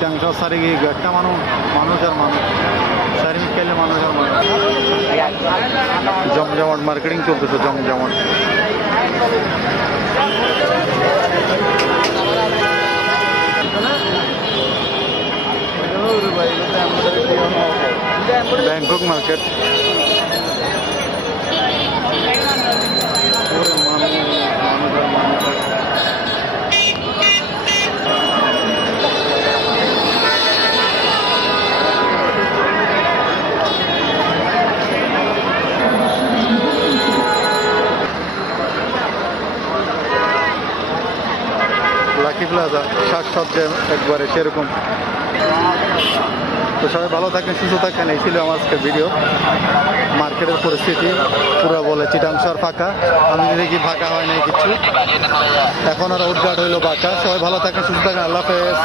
চিটাং সারি একটা মানুষ আর মানুষ সারি মিটকাইলে মানুষ আর মানুষ জমজমাট মার্কেটিং চলতেছে জমজমাট ব্যাংকক মার্কেট লাকি প্লাজা সাজসজ্জা একবারে সেরকম। তো সবাই ভালো থাকেন, সুস্থ থাকেন। এই ছিল আমার আজকে ভিডিও। মার্কেটের পরিস্থিতি পুরো বলে চিটাং শহর ফাঁকা, আমি দেখি ফাঁকা হয় নাই কিছু, এখন আর উদ্ঘাট হইলো ফাঁকা। সবাই ভালো থাকেন, সুস্থ থাকেন, আল্লাহ হাফেজ।